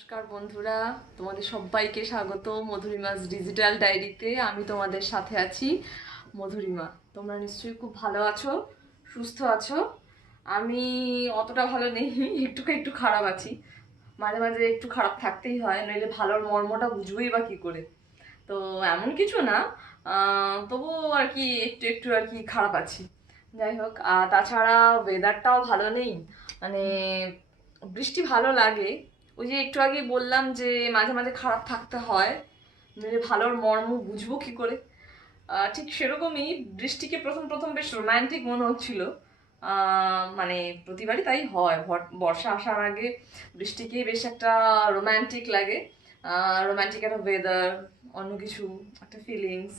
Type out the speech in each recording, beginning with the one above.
নমস্কার বন্ধুরা, তোমাদের সবাইকে স্বাগত মধুরিমাস ডিজিটাল ডায়েরিতে আমি তোমাদের সাথে আছি মধুরিমা। তোমরা নিশ্চয়ই খুব ভালো আছো, সুস্থ আছো? আমি অতটা ভালো নেই একটু একটু খারাপ আছি। মাঝে মাঝে একটু খারাপ থাকতেই হয়, নইলে ভালোর মর্মটা বুঝবোই বা কী করে। তো এমন কিছু না তবুও আর কি একটু একটু আর কি খারাপ আছি। যাই হোক, আর তাছাড়া ওয়েদারটাও ভালো নেই। মানে বৃষ্টি ভালো লাগে ওই যে একটু আগে বললাম যে মাঝে মাঝে খারাপ থাকতে হয় নইলে ভালোর মর্ম বুঝব কি করে? ঠিক সেরকমই বৃষ্টিকে প্রথম প্রথম বেশ রোম্যান্টিক মনে হচ্ছিল। মানে প্রতিবারই তাই হয়। বর্ষা আসার আগে বৃষ্টিকে বেশ একটা রোম্যান্টিক লাগে। রোম্যান্টিক একটা ওয়েদার অন্য কিছু, একটা ফিলিংস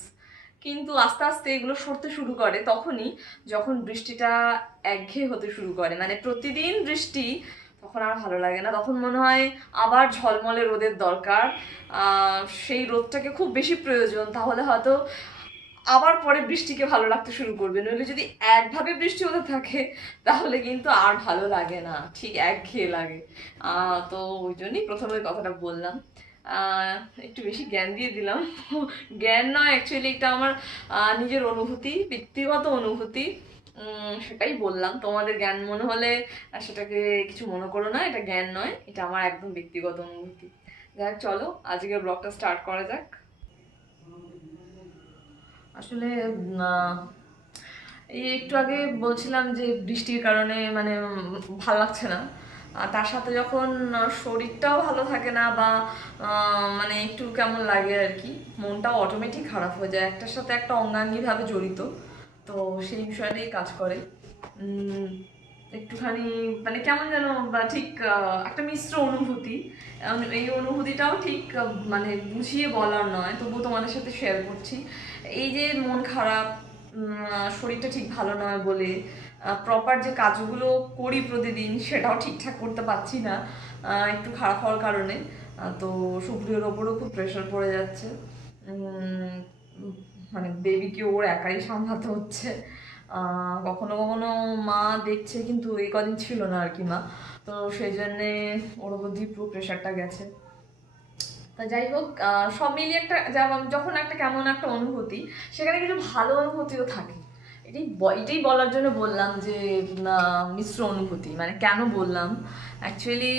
কিন্তু আস্তে আস্তে এগুলো সরতে শুরু করে তখনই যখন বৃষ্টিটা একঘেয়ে হতে শুরু করে। মানে প্রতিদিন বৃষ্টি তখন আর ভালো লাগে না। তখন মনে হয় আবার ঝলমলে রোদের দরকার। সেই রোদটাকে খুব বেশি প্রয়োজন। তাহলে হয়তো আবার পরে বৃষ্টিকে ভালো লাগতে শুরু করবে। নইলে যদি একভাবে বৃষ্টি হতে থাকে, তাহলে কিন্তু আর ভালো লাগে না। ঠিক একঘেয়ে লাগে। তো ওই জন্যই প্রথমে কথাটা বললাম। একটু বেশি জ্ঞান দিয়ে দিলাম। জ্ঞান নয় অ্যাকচুয়ালি এটা আমার নিজের অনুভূতি, ব্যক্তিগত অনুভূতি। সেটাই বললাম। তোমাদের জ্ঞান মনে হলে সেটাকে কিছু মনে করো না, এটা জ্ঞান নয়, এটা আমার একদম ব্যক্তিগত অনুভূতি। যাক চলো, আজকের ব্লগটা স্টার্ট করা যাক। আসলে এই একটু আগে বলছিলাম যে বৃষ্টির কারণে মানে ভালো লাগছে না। তার সাথে যখন শরীরটাও ভালো থাকে না বা মানে একটু কেমন লাগে আর কি, মনটাও অটোমেটিক খারাপ হয়ে যায়। একটার সাথে একটা অঙ্গাঙ্গিভাবে জড়িত। তো সেই বিষয়টাই কাজ করে। একটুখানি মানে কেমন যেন বা ঠিক একটা মিশ্র অনুভূতি। এই অনুভূতিটাও ঠিক মানে বুঝিয়ে বলার নয়, তবুও তোমাদের সাথে শেয়ার করছি। এই যে মন খারাপ শরীরটা ঠিক ভালো নয় বলে প্রপার যে কাজগুলো করি প্রতিদিন, সেটাও ঠিকঠাক করতে পারছি না একটু খারাপ হওয়ার কারণে। তো সুপ্রিয়র ওপরও খুব প্রেশার পড়ে যাচ্ছে। মানে বেবিকে ওর একাই সামলাতে হচ্ছে। কখনো কখনো মা দেখছে কিন্তু এই কদিন ছিল না আর কি মা। তো সেই জন্যে ওর দিয়ে পুরো প্রেশারটা গেছে। তা যাই হোক সব মিলিয়ে একটা যখন একটা কেমন একটা অনুভূতি, সেখানে কিছু ভালো অনুভূতিও থাকে। এটাই এটাই বলার জন্য বললাম যে মিশ্র অনুভূতি। মানে কেন বললাম? অ্যাকচুয়ালি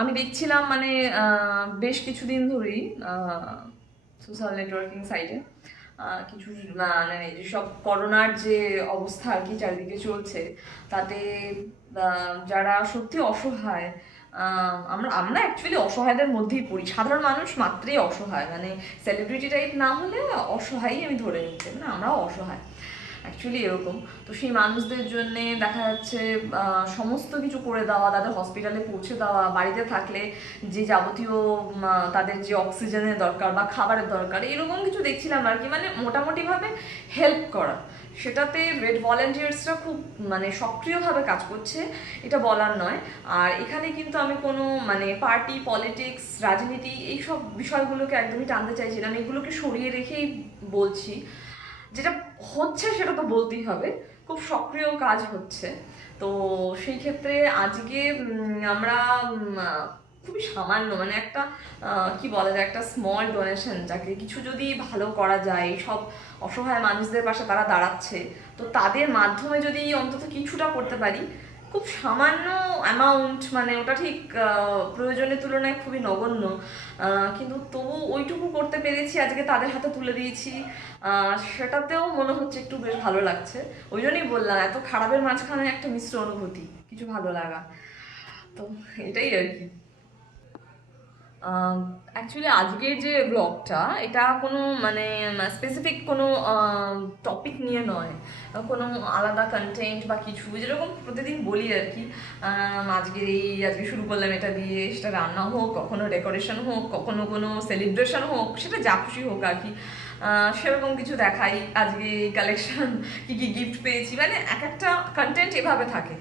আমি দেখছিলাম মানে বেশ কিছুদিন ধরেই সোশ্যাল নেটওয়ার্কিং সাইটে কিছু মানে যেসব করোনার যে অবস্থা আর কি চারিদিকে চলছে, তাতে যারা সত্যি অসহায় আমরা আমরা অ্যাকচুয়ালি অসহায়দের মধ্যেই পড়ি। সাধারণ মানুষ মাত্রেই অসহায়। মানে সেলিব্রিটি টাইপ না হলে অসহায়ই আমি ধরে নিচ্ছি। না আমরাও অসহায়। অ্যাকচুয়ালি এরকম। তো সেই মানুষদের জন্য দেখা যাচ্ছে সমস্ত কিছু করে দেওয়া, তাদের হসপিটালে পৌঁছে দেওয়া, বাড়িতে থাকলে যে যাবতীয় তাদের যে অক্সিজেনের দরকার বা খাবারের দরকার, এরকম কিছু দেখছিলাম আর কি। মানে মোটামুটিভাবে হেল্প করা। সেটাতে রেড ভলেন্টিয়ার্সরা খুব মানে সক্রিয়ভাবে কাজ করছে, এটা বলার নয়। আর এখানে কিন্তু আমি কোনো মানে পার্টি পলিটিক্স রাজনীতি, এইসব বিষয়গুলোকে একদমই টানতে চাইছিলাম এগুলোকে সরিয়ে রেখেই বলছি। যেটা হচ্ছে সেটা তো বলতেই হবে, খুব সক্রিয় কাজ হচ্ছে। তো সেই ক্ষেত্রে আজকে আমরা খুবই সামান্য মানে একটা কি বলা যায়, একটা স্মল ডোনেশন যাকে কিছু যদি ভালো করা যায়, সব অসহায় মানুষদের পাশে তারা দাঁড়াচ্ছে, তো তাদের মাধ্যমে যদি অন্তত কিছুটা করতে পারি খুব সামান্য অ্যামাউন্ট মানে ওটা ঠিক প্রয়োজনের তুলনায় খুবই নগণ্য। কিন্তু তবু ওইটুকু করতে পেরেছি, আজকে তাদের হাতে তুলে দিয়েছি। সেটাতেও মনে হচ্ছে একটু বেশ ভালো লাগছে। ওই জন্যই বললাম, এত খারাপের মাঝখানে একটা মিশ্র অনুভূতি, কিছু ভালো লাগা। তো এটাই আর কি। অ্যাকচুয়ালি আজকের যে ব্লগটা এটা কোনো মানে স্পেসিফিক কোনো টপিক নিয়ে নয়। কোনো আলাদা কন্টেন্ট বা কিছু, যেরকম প্রতিদিন বলি আর কি। আজকের এই, আজকে শুরু করলাম এটা দিয়ে, সেটা রান্না হোক, কখনো ডেকোরেশন হোক, কখনো কোনো সেলিব্রেশন হোক, সেটা যা খুশি হোক আর কি। সেরকম কিছু দেখাই, আজকে এই কালেকশন কী কী গিফট পেয়েছি মানে এক একটা কন্টেন্ট এভাবে থাকে।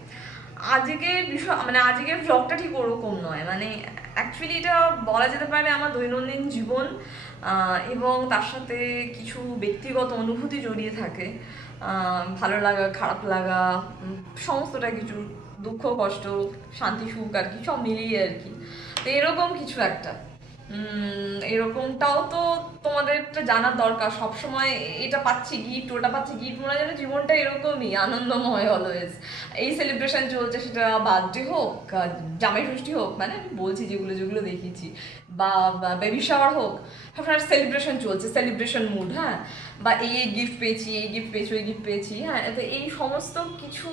আজকে বিষয় মানে আজকের ব্লগটা ঠিক ওরকম নয়। মানে অ্যাকচুয়ালি এটা বলা যেতে পারে আমার দৈনন্দিন জীবন এবং তার সাথে কিছু ব্যক্তিগত অনুভূতি জড়িয়ে থাকে। ভালো লাগা, খারাপ লাগা সমস্তটা কিছু, দুঃখ, কষ্ট, শান্তি, সুখ আর কি, সব মিলিয়ে আর কি। তো এরকম কিছু একটা। এরকমটাও তো তোমাদের একটা জানার দরকার। সবসময় এটা পাচ্ছি গিফট ওটা পাচ্ছি গিফট মনে হয় যেন জীবনটা এরকমই, আনন্দময় অলওয়েজ এই সেলিব্রেশন চলছে, সেটা বার্থডে হোক জামাই ষষ্ঠী হোক মানে আমি বলছি যেগুলো যেগুলো দেখিয়েছি বা বেবি শাওয়ার হোক, সবসময় সেলিব্রেশন চলছে সেলিব্রেশন মুড হ্যাঁ? বা এই গিফট পেয়েছি, এই গিফট পেয়েছি, ওই গিফট পেয়েছি হ্যাঁ? তো এই সমস্ত কিছু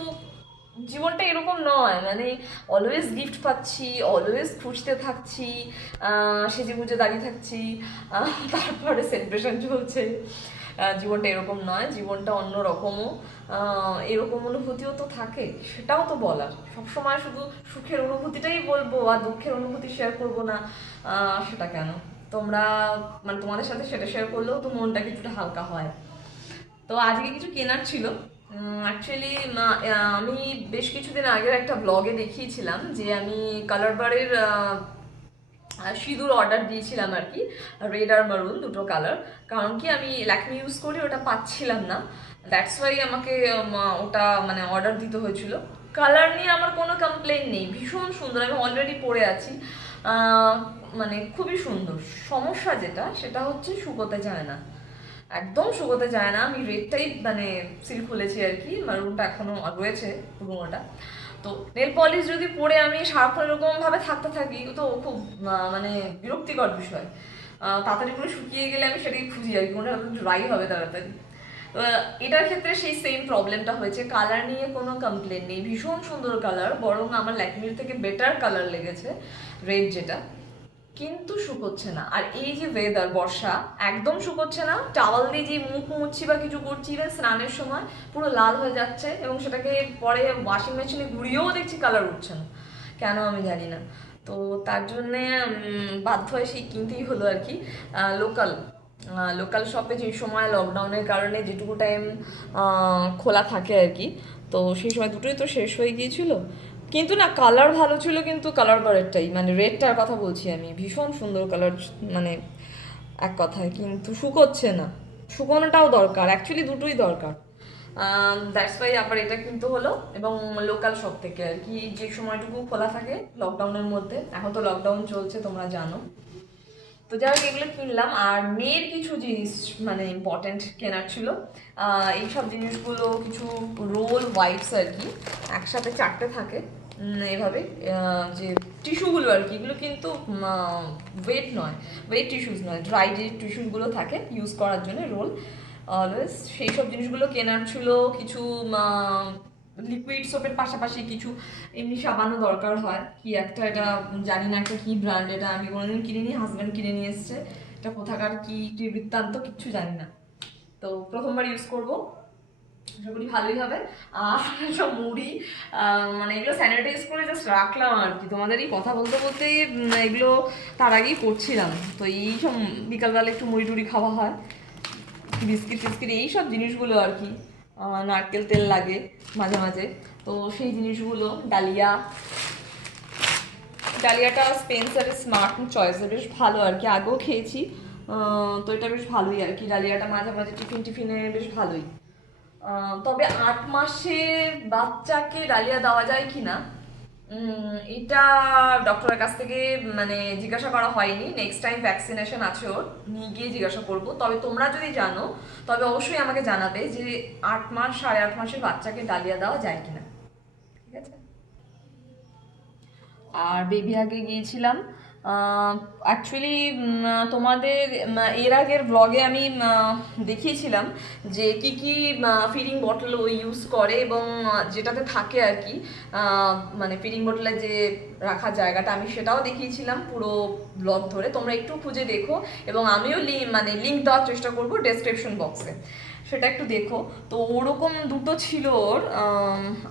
জীবনটা এরকম নয়। মানে অলওয়েজ গিফট পাচ্ছি অলওয়েজ খুশিতে থাকছি সেজে গুজে দাঁড়িয়ে থাকছি তারপরে সেলিব্রেশন চলছে। জীবনটা এরকম নয়, জীবনটা অন্য রকমও এরকম অনুভূতিও তো থাকে, সেটাও তো বলার। সবসময় শুধু সুখের অনুভূতিটাই বলব আর দুঃখের অনুভূতি শেয়ার করব না সেটা কেন? তোমরা মানে তোমাদের সাথে সেটা শেয়ার করলেও তো মনটা কিছুটা হালকা হয়। তো আজকে কিছু কেনার ছিল। অ্যাকচুয়ালি আমি বেশ কিছুদিন আগের একটা ব্লগে দেখিয়েছিলাম যে আমি কালার বারের সিঁদুর অর্ডার দিয়েছিলাম আর কি রেড আর মারুন দুটো কালার কারণ কি, আমি ল্যাকমি ইউজ করি ওটা পাচ্ছিলাম না। দ্যাটস ওয়াই আমাকে ওটা মানে অর্ডার দিতে হয়েছিল। কালার নিয়ে আমার কোনো কমপ্লেন নেই। ভীষণ সুন্দর। আমি অলরেডি পরে আছি। মানে খুবই সুন্দর। সমস্যা যেটা, সেটা হচ্ছে শুকোতে যায় না। একদম শুকোতে যায় না। আমি রেডটাই মানে সিল খুলেছি আর কি মারুনটা এখনও রয়েছে পুরোনোটা। তো নেল পলিশ যদি পরে আমি সারাক্ষণ এরকমভাবে থাকতে থাকি, তো খুব মানে বিরক্তিকর বিষয়। তাড়াতাড়ি করে শুকিয়ে গেলে আমি সেটাই খুঁজি আর কি হয় ড্রাই হবে তাড়াতাড়ি। এটার ক্ষেত্রে সেই সেম প্রবলেমটা হয়েছে। কালার নিয়ে কোনো কমপ্লেন নেই। ভীষণ সুন্দর কালার বরং আমার ল্যাকমির থেকে বেটার কালার লেগেছে। রেড যেটা। কিন্তু শুকোচ্ছে না। আর এই যে ওয়েদার বর্ষা, একদম শুকোচ্ছে না। টাওয়াল দিয়ে যে মুখ মুছছি বা কিছু করছি বা স্নানের সময় পুরো লাল হয়ে যাচ্ছে এবং সেটাকে পরে ওয়াশিং মেশিনে ঘুরিয়েও দেখছি কালার উঠছে না। কেন আমি জানি না। তো তার জন্যে বাধ্য হয়ে সেই কিনতেই হলো আর কি। লোকাল লোকাল শপে যে সময় লকডাউনের কারণে যেটুকু টাইম খোলা থাকে আর কি। তো সেই সময় দুটোই তো শেষ হয়ে গিয়েছিল। কিন্তু না কালার ভালো ছিল কিন্তু কালার বারেরটাই মানে রেডটার কথা বলছি আমি। ভীষণ সুন্দর কালার মানে এক কথায় কিন্তু শুকোচ্ছে না। শুকোনোটাও দরকার অ্যাকচুয়ালি দুটোই দরকার। দ্যাটস ওয়াই আবার এটা কিন্তু হলো, এবং লোকাল শপ থেকে আর কি, যে সময়টুকু খোলা থাকে লকডাউনের মধ্যে, এখন তো লকডাউন চলছে, তোমরা জানো। তো যাই হোক, এগুলো কিনলাম। আর মেয়ের কিছু জিনিস মানে ইম্পর্টেন্ট কেনার ছিল। এইসব জিনিসগুলো কিছু রোল ওয়াইপস আর কি, একসাথে চারটে থাকে। এভাবে যে টিস্যুগুলো আর কি, এগুলো কিন্তু ওয়েট নয় ওয়েট টিস্যুস নয় ড্রাই যে টিস্যুগুলো থাকে ইউজ করার জন্য রোল অলওয়েজ সেই সব জিনিসগুলো কেনার ছিল কিছু লিকুইড সোপের পাশাপাশি কিছু এমনি সাবানও দরকার হয়। কি একটা এটা জানি না একটা কি ব্র্যান্ড এটা, আমি কোনোদিন কিনিনি হাজব্যান্ড কিনে নিয়ে এসছে। এটা কোথাকার, কি কি বৃত্তান্ত কিচ্ছু জানি না। তো প্রথমবার ইউজ করব। আশা করি ভালোই হবে। আর সব মুড়ি মানে এগুলো স্যানিটাইজ করে জাস্ট রাখলাম আর কি। তোমাদের এই কথা বলতে বলতে এগুলো তার আগেই করছিলাম। তো এই সব বিকালবেলা একটু মুড়ি টুড়ি খাওয়া হয়। বিস্কিট টিস্কিট, এই সব জিনিসগুলো আর কি। নারকেল তেল লাগে মাঝে মাঝে। তো সেই জিনিসগুলো, ডালিয়া। ডালিয়াটা স্পেন্সার স্মার্ট চয়েস বেশ ভালো আর কি। আগেও খেয়েছি তো এটা বেশ ভালোই আর কি। ডালিয়াটা মাঝে মাঝে টিফিন টিফিনে বেশ ভালোই। তবে আট মাসের বাচ্চাকে ডালিয়া দেওয়া যায় কি না এটা ডক্টরের কাছ থেকে মানে জিজ্ঞাসা করা হয়নি। নেক্সট টাইম ভ্যাকসিনেশন আছে ওর, নিয়ে গিয়ে জিজ্ঞাসা করব। তবে তোমরা যদি জানো, তবে অবশ্যই আমাকে জানাবে যে আট মাস, সাড়ে আট মাসের বাচ্চাকে ডালিয়া দেওয়া যায় কিনা। ঠিক আছে? আর বেবি আগে গিয়েছিলাম। অ্যাকচুয়ালি তোমাদের এর আগের ব্লগে আমি দেখিয়েছিলাম যে কি কি ফিডিং বটল ও ইউজ করে এবং যেটাতে থাকে আর কি মানে ফিডিং বটলে যে রাখার জায়গাটা, আমি সেটাও দেখিয়েছিলাম পুরো ব্লগ ধরে। তোমরা একটু খুঁজে দেখো এবং আমিও লি- মানে লিঙ্ক দেওয়ার চেষ্টা করব ডেসক্রিপশন বক্সে সেটা একটু দেখো। তো ওরকম দুটো ছিল ওর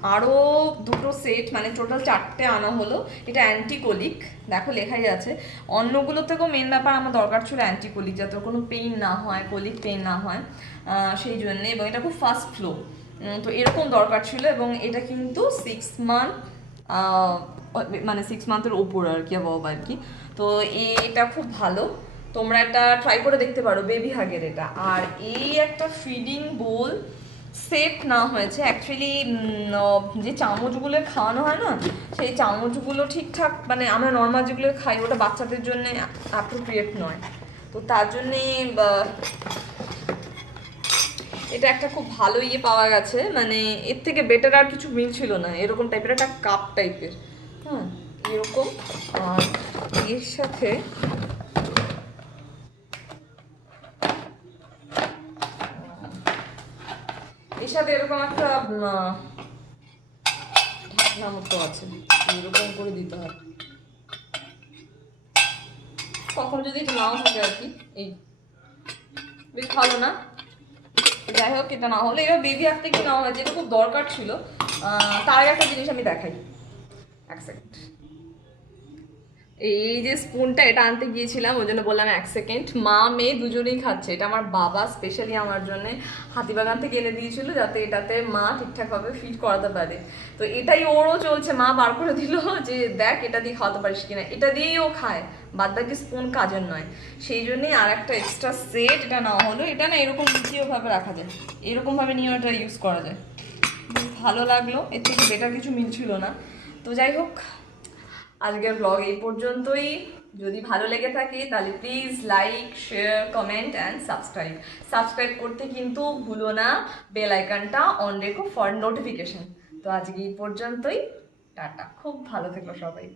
আরও দুটো সেট মানে টোটাল চারটে আনা হলো। এটা অ্যান্টিকোলিক দেখো লেখাই আছে। অন্যগুলো থেকেও মেন ব্যাপার আমার দরকার ছিল অ্যান্টিকোলিক যাতে কোনো পেইন না হয় কোলিক পেইন না হয় সেই জন্যে। এবং এটা খুব ফাস্ট ফ্লো তো এরকম দরকার ছিল এবং এটা কিন্তু সিক্স মান্থ মানে সিক্স মান্থের ওপর আর কি অ্যাবভ আর কি। তো এটা খুব ভালো। তোমরা একটা ট্রাই করে দেখতে পারো বেবি হাগের এটা। আর এই একটা ফিডিং বোল সেট না হয়েছে। অ্যাকচুয়ালি যে চামচগুলো খাওয়ানো হয় না, সেই চামচগুলো ঠিকঠাক মানে আমরা নর্মাল যেগুলো খাই, ওটা বাচ্চাদের জন্য অ্যাপ্রোপ্রিয়েট নয়। তো তার জন্যে এটা একটা খুব ভালো ইয়ে পাওয়া গেছে মানে এর থেকে বেটার আর কিছু মিলছিল না, এরকম টাইপের একটা কাপ টাইপের হ্যাঁ এরকম। আর এর সাথে এর সাথে এরকম একটা ঢাকনা মতো আছে, এরকম করে দিতে হয়। কখন যদি নাও থাকে আর কি, এই, বেশ ভালো না? যাই হোক, এটা না হলে এবার বেবি আঁকতে কি না হয়, যেটুকু দরকার ছিল তার একটা জিনিস আমি দেখাই। এক সেকেন্ড এই যে স্পুনটা এটা আনতে গিয়েছিলাম, ওই জন্য বললাম এক সেকেন্ড মা, মেয়ে দুজনেই খাচ্ছে। এটা আমার বাবা স্পেশালি আমার জন্য হাতিবাগান থেকে এনে দিয়েছিল যাতে এটাতে মা ঠিকঠাকভাবে ফিট করাতে পারে। তো এটাই ওরও চলছে। মা বার করে দিল যে, দেখ, এটা দিয়ে খাওয়াতে পারিস কিনা। এটা দিয়েই ও খায়। বাদ বাকি স্পুন কাজের নয়। সেই জন্যই আর একটা এক্সট্রা সেট এটা নেওয়া হলো। এটা না এরকম দ্বিতীয়ভাবে রাখা যায়। এরকমভাবে নিয়েও এটা ইউজ করা যায়। ভালো লাগল। এর থেকে বেটার কিছু মিলছিল না। তো যাই হোক আজকের ব্লগ এই পর্যন্তই। যদি ভালো লেগে থাকে, তাহলে please like share comment and subscribe subscribe করতে কিন্তু ভুলো না। বেল আইকনটা অন রেখো ফর নোটিফিকেশান তো আজকে এই পর্যন্তই। টাটা। খুব ভালো থেকো সবাই।